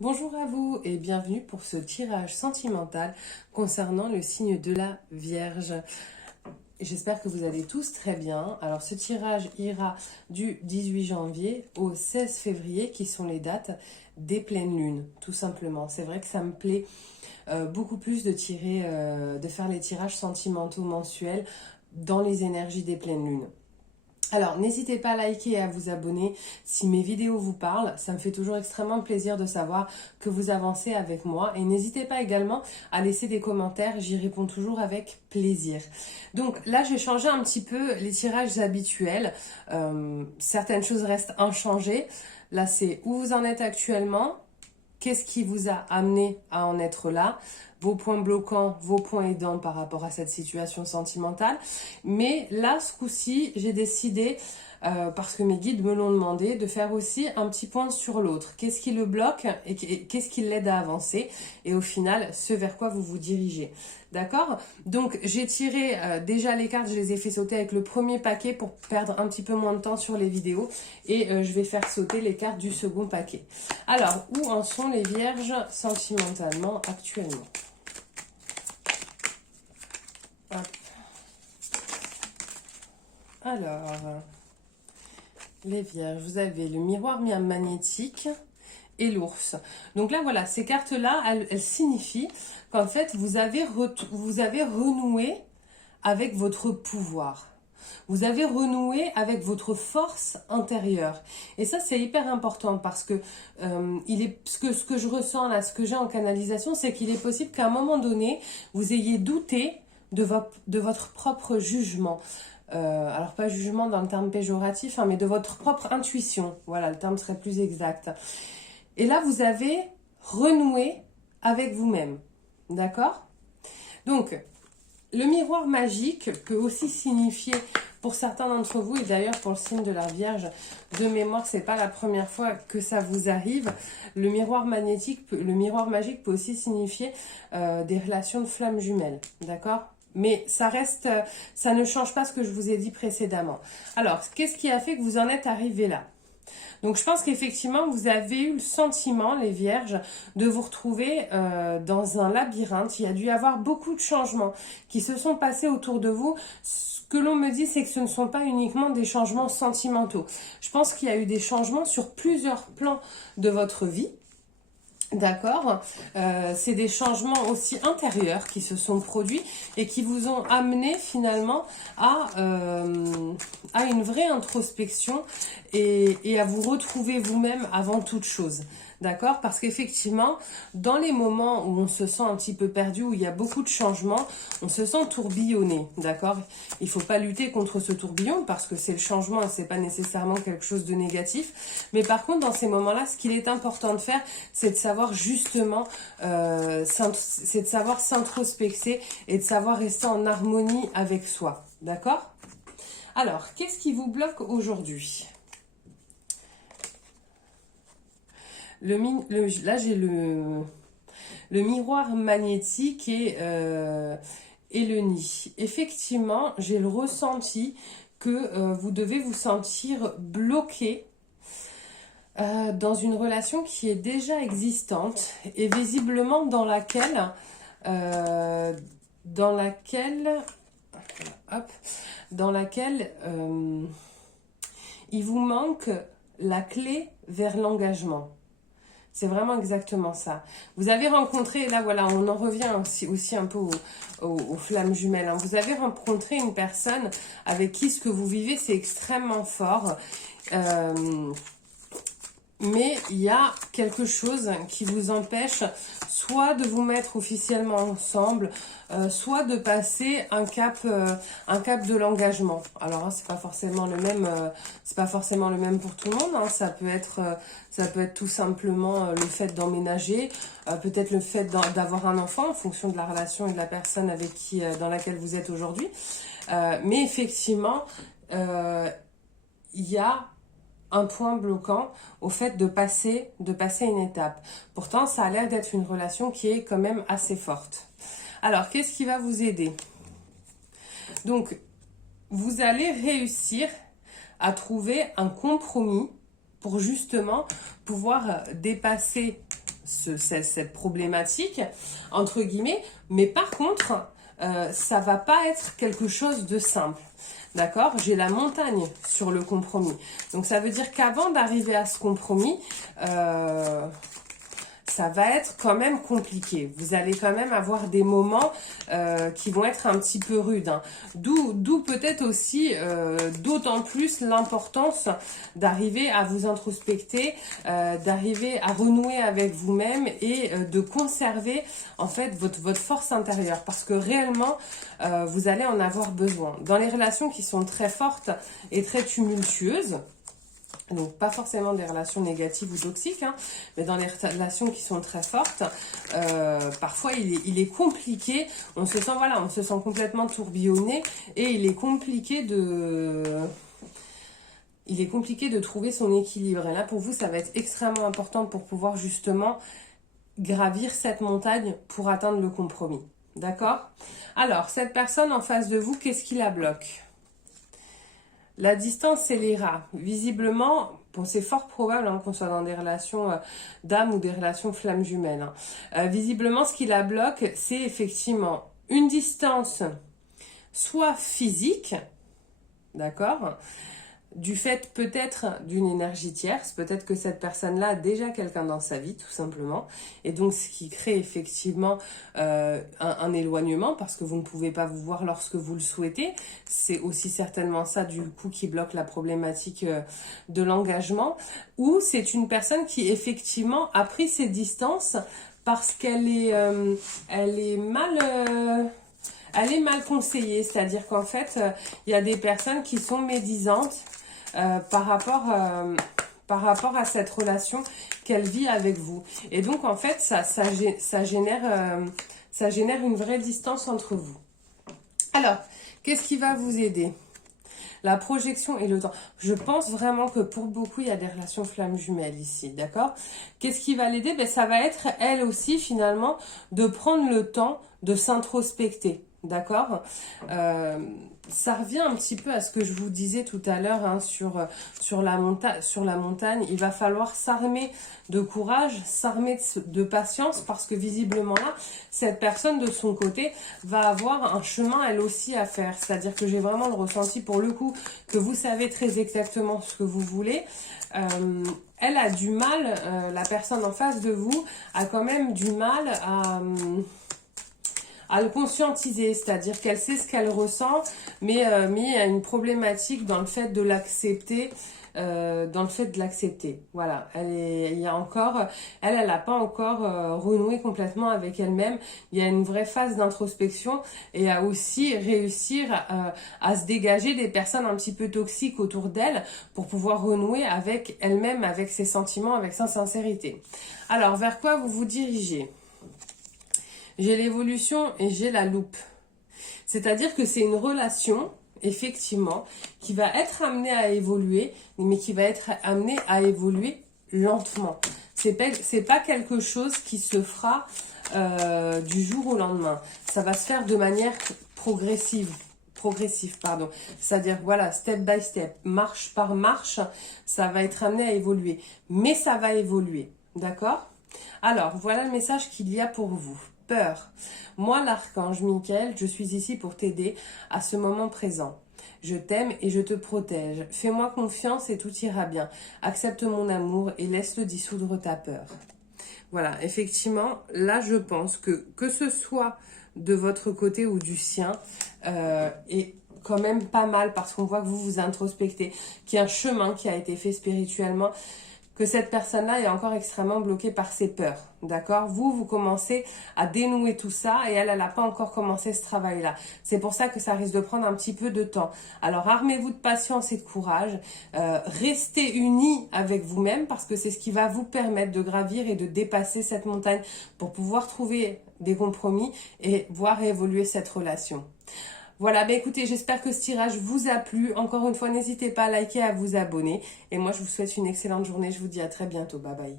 Bonjour à vous et bienvenue pour ce tirage sentimental concernant le signe de la Vierge. J'espère que vous allez tous très bien. Alors ce tirage ira du 18 janvier au 16 février qui sont les dates des pleines lunes, tout simplement. C'est vrai que ça me plaît beaucoup plus de de faire les tirages sentimentaux mensuels dans les énergies des pleines lunes. Alors, n'hésitez pas à liker et à vous abonner si mes vidéos vous parlent. Ça me fait toujours extrêmement plaisir de savoir que vous avancez avec moi. Et n'hésitez pas également à laisser des commentaires. J'y réponds toujours avec plaisir. Donc là, j'ai changé un petit peu les tirages habituels. Certaines choses restent inchangées. Là, c'est où vous en êtes actuellement. Qu'est-ce qui vous a amené à en être là? Vos points bloquants, vos points aidants par rapport à cette situation sentimentale. Mais là, ce coup-ci, j'ai décidé, parce que mes guides me l'ont demandé, de faire aussi un petit point sur l'autre. Qu'est-ce qui le bloque et qu'est-ce qui l'aide à avancer? Et au final, ce vers quoi vous vous dirigez. D'accord? Donc, j'ai tiré déjà les cartes, je les ai fait sauter avec le premier paquet pour perdre un petit peu moins de temps sur les vidéos. Et je vais faire sauter les cartes du second paquet. Alors, où en sont les vierges sentimentalement actuellement? Hop. Alors, les vierges, vous avez le miroir magnétique et l'ours. Donc là, voilà, ces cartes-là, elles signifient qu'en fait, vous avez renoué avec votre pouvoir. Vous avez renoué avec votre force intérieure. Et ça, c'est hyper important parce que, ce que je ressens là, ce que j'ai en canalisation, c'est qu'il est possible qu'à un moment donné, vous ayez douté de votre propre jugement. Alors pas jugement dans le terme péjoratif, hein, mais de votre propre intuition. Voilà, le terme serait plus exact. Et là, vous avez renoué avec vous-même. D'accord? Donc, le miroir magique peut aussi signifier, pour certains d'entre vous, et d'ailleurs pour le signe de la Vierge, de mémoire, c'est pas la première fois que ça vous arrive, le miroir magique peut aussi signifier des relations de flammes jumelles. D'accord? Mais ça reste, ça ne change pas ce que je vous ai dit précédemment. Alors, qu'est-ce qui a fait que vous en êtes arrivé là? Donc je pense qu'effectivement, vous avez eu le sentiment, les vierges, de vous retrouver dans un labyrinthe. Il y a dû y avoir beaucoup de changements qui se sont passés autour de vous. Ce que l'on me dit, c'est que ce ne sont pas uniquement des changements sentimentaux. Je pense qu'il y a eu des changements sur plusieurs plans de votre vie. D'accord, c'est des changements aussi intérieurs qui se sont produits et qui vous ont amené finalement à une vraie introspection et à vous retrouver vous-même avant toute chose. D'accord? Parce qu'effectivement, dans les moments où on se sent un petit peu perdu, où il y a beaucoup de changements, on se sent tourbillonné. D'accord? Il ne faut pas lutter contre ce tourbillon parce que c'est le changement et ce n'est pas nécessairement quelque chose de négatif. Mais par contre, dans ces moments-là, ce qu'il est important de faire, c'est de savoir justement, c'est de savoir s'introspecter et de savoir rester en harmonie avec soi. D'accord? Alors, qu'est-ce qui vous bloque aujourd'hui? Là, j'ai le miroir magnétique et le nid. Effectivement, j'ai le ressenti que vous devez vous sentir bloqué dans une relation qui est déjà existante et visiblement dans laquelle il vous manque la clé vers l'engagement. C'est vraiment exactement ça. Vous avez rencontré, et là voilà, on en revient aussi un peu aux flammes jumelles. Hein. Vous avez rencontré une personne avec qui ce que vous vivez, c'est extrêmement fort. Mais il y a quelque chose qui vous empêche soit de vous mettre officiellement ensemble, soit de passer un cap de l'engagement. Alors hein, c'est pas forcément le même pour tout le monde. Hein. Ça peut être tout simplement le fait d'emménager, peut-être le fait d'avoir un enfant en fonction de la relation et de la personne avec dans laquelle vous êtes aujourd'hui. Mais effectivement, il y a un point bloquant au fait de passer une étape. Pourtant, ça a l'air d'être une relation qui est quand même assez forte. Alors, qu'est-ce qui va vous aider? Donc, vous allez réussir à trouver un compromis pour justement pouvoir dépasser cette problématique, entre guillemets, mais par contre, ça va pas être quelque chose de simple. D'accord? J'ai la montagne sur le compromis. Donc ça veut dire qu'avant d'arriver à ce compromis, ça va être quand même compliqué. Vous allez quand même avoir des moments qui vont être un petit peu rudes. Hein. D'où peut-être aussi d'autant plus l'importance d'arriver à vous introspecter, d'arriver à renouer avec vous-même et de conserver en fait votre force intérieure. Parce que réellement, vous allez en avoir besoin. Dans les relations qui sont très fortes et très tumultueuses, donc pas forcément des relations négatives ou toxiques, hein, mais dans les relations qui sont très fortes, parfois il est compliqué, on se sent complètement tourbillonné et il est compliqué de trouver son équilibre. Et là pour vous ça va être extrêmement important pour pouvoir justement gravir cette montagne pour atteindre le compromis. D'accord? Alors cette personne en face de vous, qu'est-ce qui la bloque? La distance et les rats. Visiblement, bon, c'est fort probable qu'on soit dans des relations d'âme ou des relations flammes jumelles. Hein. Visiblement, ce qui la bloque, c'est effectivement une distance soit physique, d'accord, du fait peut-être d'une énergie tierce, peut-être que cette personne-là a déjà quelqu'un dans sa vie, tout simplement, et donc ce qui crée effectivement un éloignement, parce que vous ne pouvez pas vous voir lorsque vous le souhaitez, c'est aussi certainement ça du coup qui bloque la problématique de l'engagement, ou c'est une personne qui effectivement a pris ses distances parce qu'elle est, elle est mal conseillée, c'est-à-dire qu'en fait, il y a des personnes qui sont médisantes par rapport à cette relation qu'elle vit avec vous. Et donc, en fait, ça génère une vraie distance entre vous. Alors, qu'est-ce qui va vous aider? La projection et le temps. Je pense vraiment que pour beaucoup, il y a des relations flammes jumelles ici, d'accord? Qu'est-ce qui va l'aider? Ça va être, elle aussi, finalement, de prendre le temps de s'introspecter. D'accord, ça revient un petit peu à ce que je vous disais tout à l'heure hein, sur la montagne. Il va falloir s'armer de courage, s'armer de patience parce que visiblement là, cette personne de son côté va avoir un chemin elle aussi à faire. C'est-à-dire que j'ai vraiment le ressenti pour le coup que vous savez très exactement ce que vous voulez. Elle a du mal, la personne en face de vous a quand même du mal à le conscientiser, c'est-à-dire qu'elle sait ce qu'elle ressent, mais il y a une problématique dans le fait de l'accepter, Voilà, elle n'a pas encore renoué complètement avec elle-même. Il y a une vraie phase d'introspection et à aussi réussir à se dégager des personnes un petit peu toxiques autour d'elle pour pouvoir renouer avec elle-même, avec ses sentiments, avec sa sincérité. Alors, vers quoi vous vous dirigez ? J'ai l'évolution et j'ai la loupe. C'est-à-dire que c'est une relation, effectivement, qui va être amenée à évoluer, mais qui va être amenée à évoluer lentement. C'est pas quelque chose qui se fera du jour au lendemain. Ça va se faire de manière progressive, pardon. C'est-à-dire, voilà, step by step, marche par marche, ça va être amené à évoluer. Mais ça va évoluer, d'accord ? Alors, voilà le message qu'il y a pour vous. Peur. Moi, l'archange Michael, je suis ici pour t'aider à ce moment présent. Je t'aime et je te protège. Fais-moi confiance et tout ira bien. Accepte mon amour et laisse-le dissoudre ta peur. Voilà, effectivement, là, je pense que ce soit de votre côté ou du sien, est quand même pas mal parce qu'on voit que vous vous introspectez, qu'il y a un chemin qui a été fait spirituellement, que cette personne-là est encore extrêmement bloquée par ses peurs, d'accord? Vous commencez à dénouer tout ça et elle n'a pas encore commencé ce travail-là. C'est pour ça que ça risque de prendre un petit peu de temps. Alors, armez-vous de patience et de courage. Restez unis avec vous-même parce que c'est ce qui va vous permettre de gravir et de dépasser cette montagne pour pouvoir trouver des compromis et voir évoluer cette relation. Voilà, écoutez, j'espère que ce tirage vous a plu. Encore une fois, n'hésitez pas à liker, à vous abonner. Et moi, je vous souhaite une excellente journée. Je vous dis à très bientôt. Bye bye.